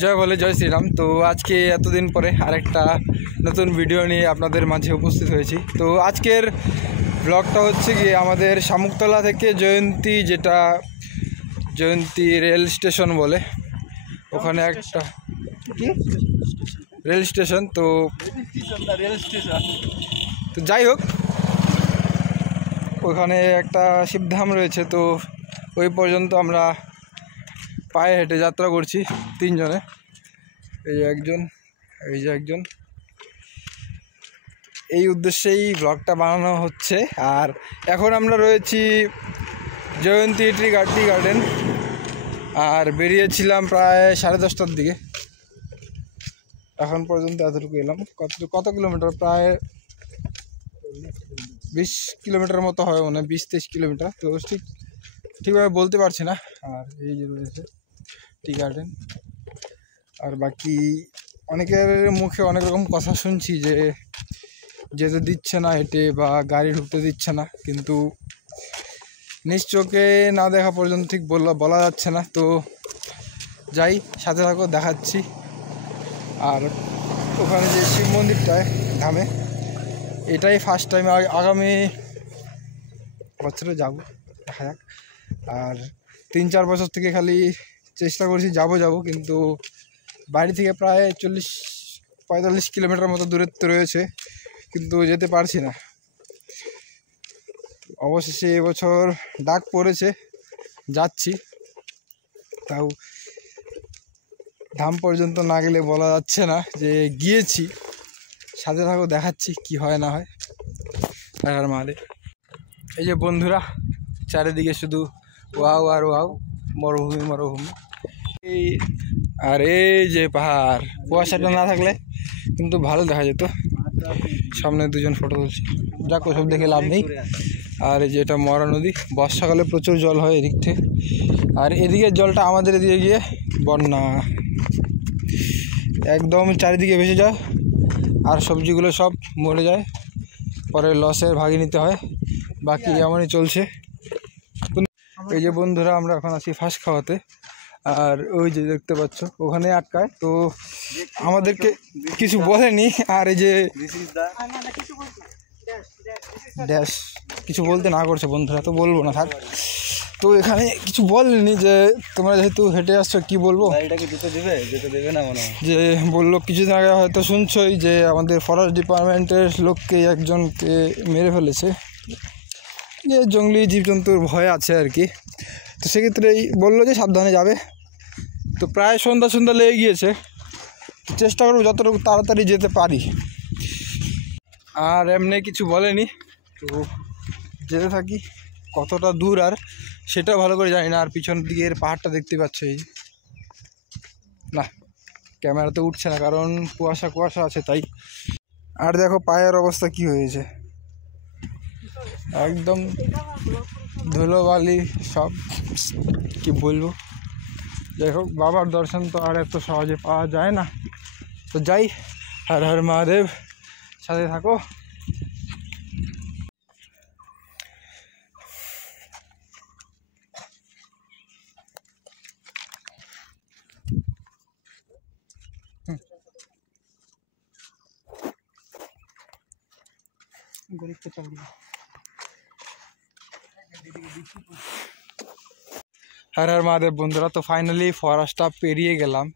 জয় বলে জয় শ্রীরাম। তো আজকে এতদিন পরে আরেকটা নতুন ভিডিও নিয়ে আপনাদের মাঝে উপস্থিত হয়েছি। তো আজকের ব্লগটা হচ্ছে কি আমাদের শামুকতলা থেকে জয়ন্তী, যেটা জয়ন্তী রেল স্টেশন বলে, ওখানে একটা কি রেল স্টেশন। তো যাই হোক, ওখানে একটা শিবধাম রয়েছে। তো ওই পর্যন্ত আমরা পায়ে হেঁটে যাত্রা করছি তিনজনে। এই একজন, এই যে একজন। এই উদ্দেশ্যেই ব্লগটা বানানো হচ্ছে। আর এখন আমরা রয়েছি জয়ন্তী টি গার্ডেন, আর বেরিয়েছিলাম প্রায় 10:30টার দিকে। এখন পর্যন্ত এতটুকু এলাম। কত কিলোমিটার? প্রায় 20 কিলোমিটার মতো হয়, মানে 20-23 কিলোমিটার। তো ঠিকভাবে বলতে পারছি না। আর এই যে রয়েছে টি গার্ডেন। আর বাকি অনেকের মুখে অনেক রকম কথা শুনছি যে যেতে দিচ্ছে না হেঁটে বা গাড়ি ঢুকতে দিচ্ছে না, কিন্তু নিজ চোখে না দেখা পর্যন্ত ঠিক বলা যাচ্ছে না। তো যাই, সাথে থাকো, দেখাচ্ছি। আর ওখানে যে শিব মন্দিরটায় ধামে, এটাই ফার্স্ট টাইম। আগামী বছরে যাব, দেখা যাক। আর 3-4 বছর থেকে খালি চেষ্টা করছি যাব, কিন্তু বাড়ি থেকে প্রায় 40-45 কিলোমিটার মতো দূরত্ব রয়েছে, কিন্তু যেতে পারছি না। অবশেষে এবছর ডাক পড়েছে, যাচ্ছি। তাও ধাম পর্যন্ত না গেলে বলা যাচ্ছে না যে গিয়েছি। সাথে থাকো, দেখাচ্ছি কি হয় না হয়। আর মারে এই যে বন্ধুরা, চারিদিকে শুধু ওয়াও আর ওয়াও, মরুভূমি। আর এই যে পাহাড়, কুয়াশাটা না থাকলে কিন্তু ভালো দেখা যেত। সামনে দুজন ফটো তুলছে, যাক ওসব দেখে লাভ নেই। আর এই যে এটা মরা নদী, বর্ষাকালে প্রচুর জল হয় এদিক থেকে। আর এদিকের জলটা আমাদের এদিকে গিয়ে বন্যা, একদম চারিদিকে ভেসে যায়। আর সবজিগুলো সব মরে যায়, পরে লসের ভাগে নিতে হয়। বাকি এমনই চলছে। এই যে বন্ধুরা, আমরা এখন আছি ফাঁস খাওয়াতে। আর ওই যে দেখতে পাচ্ছ ওখানে আটকায়, তো আমাদেরকে কিছু বলেনি। আর এই যে ড্যাশ কিছু বলতে না করছে বন্ধুরা, তো বলবো না, থাক। তো এখানে কিছু বলেনি যে তোমরা যেহেতু হেঁটে আসছো কি বলবো, যেতে দেবে না মনে হয়। যে বললো কিছুদিন আগে হয়তো শুনছোই যে আমাদের ফরেস্ট ডিপার্টমেন্টের লোককে একজনকে মেরে ফেলেছে, যে জঙ্গলি জীবজন্তুর ভয় আছে আর কি। তো সেক্ষেত্রেই বললো যে সাবধানে যাবে। তো প্রায় সন্ধ্যা লেগে গিয়েছে, চেষ্টা করবো যতটুকু তাড়াতাড়ি যেতে পারি। আর এমনি কিছু বলেনি, তো যেতে থাকি। কতটা দূর আর সেটাও ভালো করে জানি না। আর পিছন দিকের পাহাড়টা দেখতে পাচ্ছ, এই না ক্যামেরাতে উঠছে না কারণ কুয়াশা আছে তাই। আর দেখো পায়ের অবস্থা কি হয়েছে, একদম ধুলোবালি সব, কি বলবো। যাই হোক, বাবার দর্শন তো আর এত সহজে পাওয়া যায় না। তো যাই, হর হর মহাদেব, সাথে থাকো। হর হর মহাদেব বন্ধুরা, তো ফাইনালি ফরেস্টটা পেরিয়ে গেলাম।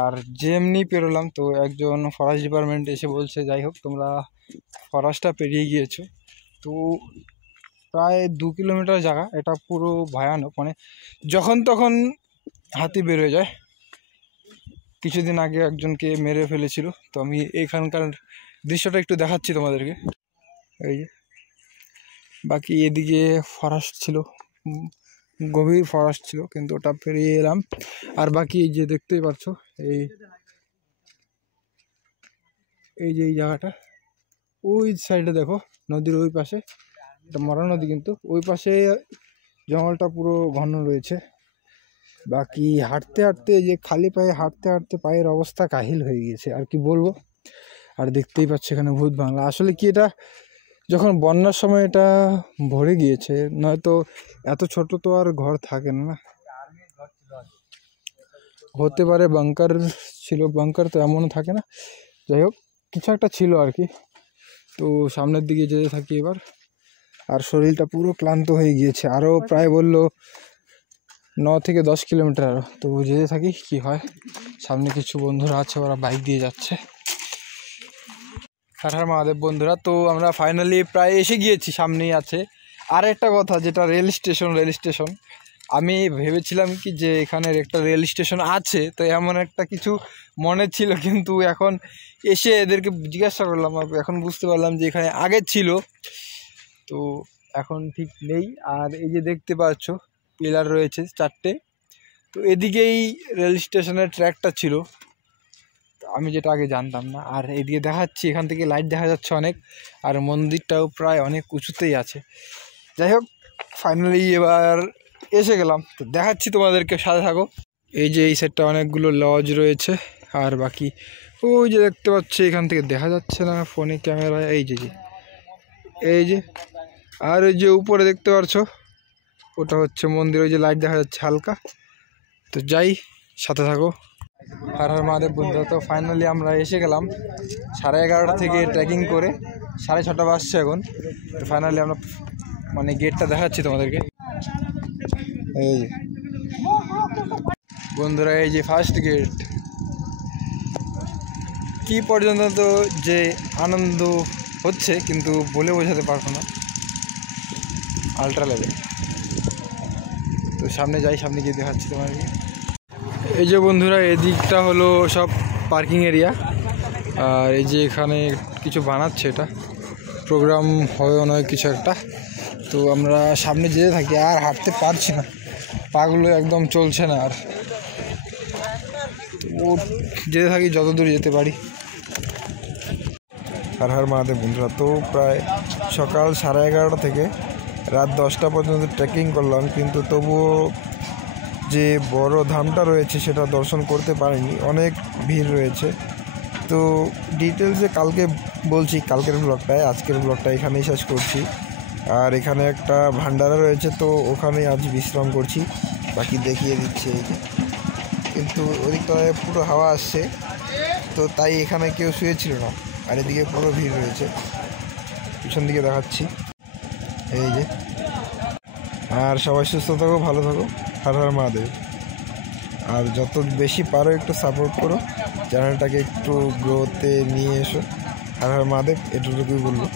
আর যেমনি পেরোলাম, তো একজন ফরেস্ট ডিপার্টমেন্ট এসে বলছে যাই হোক তোমরা ফরেস্টটা পেরিয়ে গিয়েছো। তো প্রায় 2 কিলোমিটার জায়গা, এটা পুরো ভয়ানক, মানে যখন তখন হাতি বেরোয় যায়। কিছুদিন আগে একজনকে মেরে ফেলেছিল। তো আমি এখানকার দৃশ্যটা একটু দেখাচ্ছি তোমাদেরকে। এই যে বাকি এদিকে ফরেস্ট ছিল, গভীর ফরেস্ট ছিল, কিন্তু ওটা পেরিয়ে এলাম। আর বাকি এই যে দেখতেই পাচ্ছ, এই যে এই জায়গাটা, ওই সাইডে দেখো নদীর ওই পাশে, এটা মরা নদী, কিন্তু ওই পাশে জঙ্গলটা পুরো ঘন রয়েছে। বাকি হাঁটতে যে খালি পায়ে হাঁটতে পায়ের অবস্থা কাহিল হয়ে গিয়েছে, আর কি বলবো। আর দেখতেই পাচ্ছ এখানে ভূত বাংলা। আসলে কি, এটা যখন বন্যার সময় এটা ভরে গিয়েছে, নয়তো এত ছোট তো আর ঘর থাকে না। হতে পারে বাংকার ছিল, বাংকার তো এমনও থাকে না, যাই হোক কিছু একটা ছিল আর কি। তো সামনের দিকে যেতে থাকি এবার, আর শরীরটা পুরো ক্লান্ত হয়ে গিয়েছে, আরও প্রায় বললো 9 থেকে 10 কিলোমিটার আরও। তো যেতে থাকি কি হয়। সামনে কিছু বন্ধুরা আছে, ওরা বাইক দিয়ে যাচ্ছে। হর হর মহাদেব বন্ধুরা, তো আমরা ফাইনালি প্রায় এসে গিয়েছি, সামনেই আছে। আর একটা কথা, যেটা রেল স্টেশন আমি ভেবেছিলাম কি যে এখানের একটা রেল স্টেশন আছে, তো এমন একটা কিছু মনে ছিল, কিন্তু এখন এসে এদেরকে জিজ্ঞাসা করলাম, এখন বুঝতে পারলাম যে এখানে আগে ছিল, তো এখন ঠিক নেই। আর এই যে দেখতে পাচ্ছ পিলার রয়েছে 4টে, তো এদিকেই রেল স্টেশনের ট্র্যাকটা ছিল, আমি যেটা আগে জানতাম না। আর এদিকে দেখাচ্ছি, এখান থেকে লাইট দেখা যাচ্ছে অনেক, আর মন্দিরটাও প্রায় অনেক উঁচুতেই আছে। যাই হোক ফাইনালি এবার এসে গেলাম, তো দেখাচ্ছি তোমাদেরকে, সাথে থাকো। এই যে এই সাইডটা অনেকগুলো লজ রয়েছে, আর বাকি ওই যে দেখতে পাচ্ছি, এখান থেকে দেখা যাচ্ছে না ফোনে ক্যামেরায়, এই যে আর ওই যে উপরে দেখতে পাচ্ছ ওটা হচ্ছে মন্দির, ওই যে লাইট দেখা যাচ্ছে হালকা। তো যাই, সাথে থাকো। হর হর মহাদেব বন্ধুরা, তো ফাইনালি আমরা এসে গেলাম 11:30 থেকে ট্রেকিং করে 6:30 বাজছে এখন। তো ফাইনালি আমরা মানে গেটটা দেখাচ্ছি তোমাদেরকে, এই বন্ধুরা, এই যে ফার্স্ট গেট। কি পর্যন্ত তো যে আনন্দ হচ্ছে কিন্তু বলে বোঝাতে পারবো না, আল্ট্রা লেভেল। তো সামনে যাই, সামনে গিয়ে দেখাচ্ছি তোমাদেরকে। এই যে বন্ধুরা, এদিকটা হলো সব পার্কিং এরিয়া, আর এই যে এখানে কিছু বানাচ্ছে, এটা প্রোগ্রাম হয় নয় কিছু একটা। তো আমরা সামনে যেতে থাকি, আর হাঁটতে পারছি না, পাগুলো একদম চলছে না, আর ও যেতে থাকি যতদূর যেতে পারি। হর হর মহাদেব বন্ধুরা, তো প্রায় সকাল 11:30 থেকে রাত 10টা পর্যন্ত ট্রেকিং করলাম, কিন্তু তবুও যে বড় ধামটা রয়েছে সেটা দর্শন করতে পারিনি, অনেক ভিড় রয়েছে। তো ডিটেলসে কালকে বলছি, কালকের ব্লগটায়। আজকের ব্লগটা এখানেই শেষ করছি। আর এখানে একটা ভান্ডারা রয়েছে, তো ওখানেই আজ বিশ্রাম করছি, বাকি দেখিয়ে দিচ্ছে এই যে। কিন্তু ওদিকটায় পুরো হাওয়া আসছে, তো তাই এখানে কেউ শুয়েছিল না, আর এদিকে পুরো ভিড় রয়েছে, পিছন দিকে দেখাচ্ছি এই যে। আর সবাই সুস্থ থাকো, ভালো থাকো, হর হর মহাদেব। আর যত বেশি পারো একটু সাপোর্ট করো, চ্যানেলটাকে একটু গ্রোতে নিয়ে এসো। হর হর মহাদেব, এটুকুই বলবো।